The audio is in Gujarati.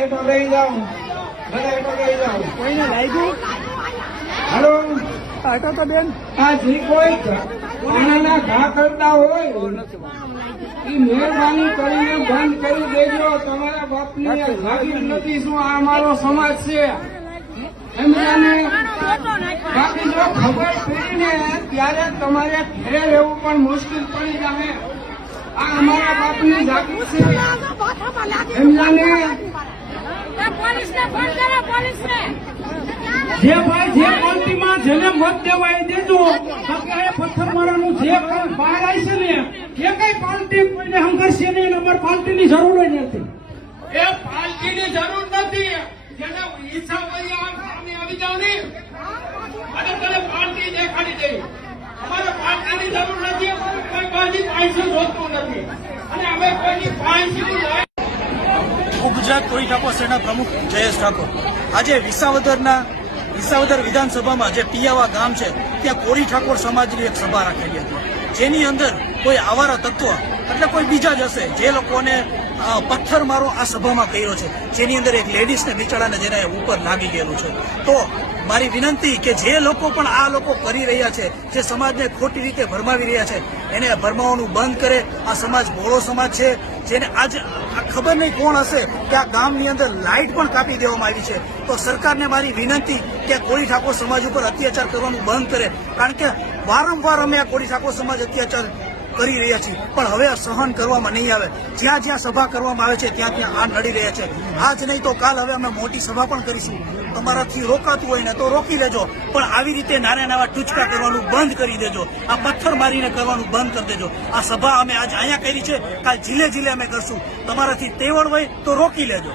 હેઠો લઈ જાઓ, બધા હેઠો લઈ જાઓ. કોઈને લાગ્યું? હાલો, હટો તો બેન. આ જે કોઈ પાણાના ઘા કરતા હોય એ મહેરબાની કરીને બંધ કરી દેજો. તમારા બાપની જાગીર નથી શું? આ અમારો સમાજ છે. એમને બાકી જો ખબર પડી ને ત્યારે તમારે ઘરે રહેવું પણ મુશ્કેલ પડી જાય. આ અમારા બાપની જાગીર છે. એમને જે ભાઈ જે પાર્ટીમાં જેને મત દેવા એ દેજો. બાકી આ પથ્થરમારાનું જે બહાર આવી છે ને એ કઈ પાર્ટી કોઈને હંગરશે નહીં. અમારી પાર્ટીની જરૂર જ નથી. એ પાલકીની જરૂર નથી. જેને ઈચ્છા હોય આમ સામે આવી જાવ ને અને તને પાલકી દેખાડી દે. અમારે પાલકીની જરૂર નથી. અમારે કોઈ બાજી પાયસું જોતું નથી અને અમે કોઈની પાયસું ગુજરાત કોળી ઠાકોર સેના પ્રમુખ જયેશ ઠાકોર આજે વિસાવદર વિધાનસભામાં જે પિયાવા ગામ છે ત્યાં કોળી ઠાકોર સમાજની એક સભા રાખેલી હતી, જેની અંદર કોઈ આવારા તત્વ એટલે કોઈ બીજા જ હશે જે લોકોને પથ્થર મારો આ સભામાં કર્યો છે, જેની અંદર એક લેડીઝને બિચારાને જેને ઉપર લાગી ગયેલું છે. તો મારી વિનંતી કે જે લોકો પણ આ લોકો કરી રહ્યા છે, જે સમાજને ખોટી રીતે ભરમાવી રહ્યા છે, એને ભરમાવાનું બંધ કરે. આ સમાજ ભોળો સમાજ છે, જેને આજે ખબર નહીં કોણ હશે કે આ ગામની અંદર લાઇટ પણ કાપી દેવામાં આવી છે. તો સરકારને મારી વિનંતી કે કોળી ઠાકોર સમાજ ઉપર અત્યાચાર કરવાનું બંધ કરે, કારણ કે વારંવાર અમે આ કોળી ઠાકોર સમાજ અત્યાચાર કરી રહ્યા છીએ, પણ હવે આ સહન કરવામાં નહીં આવે. જ્યાં જ્યાં સભા કરવામાં આવે છે ત્યાં ત્યાં આ નડી રહ્યા છે. આજ નહીં તો કાલ હવે અમે મોટી સભા પણ કરીશું. તમારાથી રોકાતું હોય ને તો રોકી લેજો, પણ આવી રીતે નાના નાના ટૂચકા કરવાનું બંધ કરી દેજો. આ પથ્થર મારીને કરવાનું બંધ કરી દેજો. આ સભા અમે આજ અહીંયા કરી છે, કાલ જિલ્લે જિલ્લે અમે કરશું. તમારાથી તેવડ હોય તો રોકી લેજો.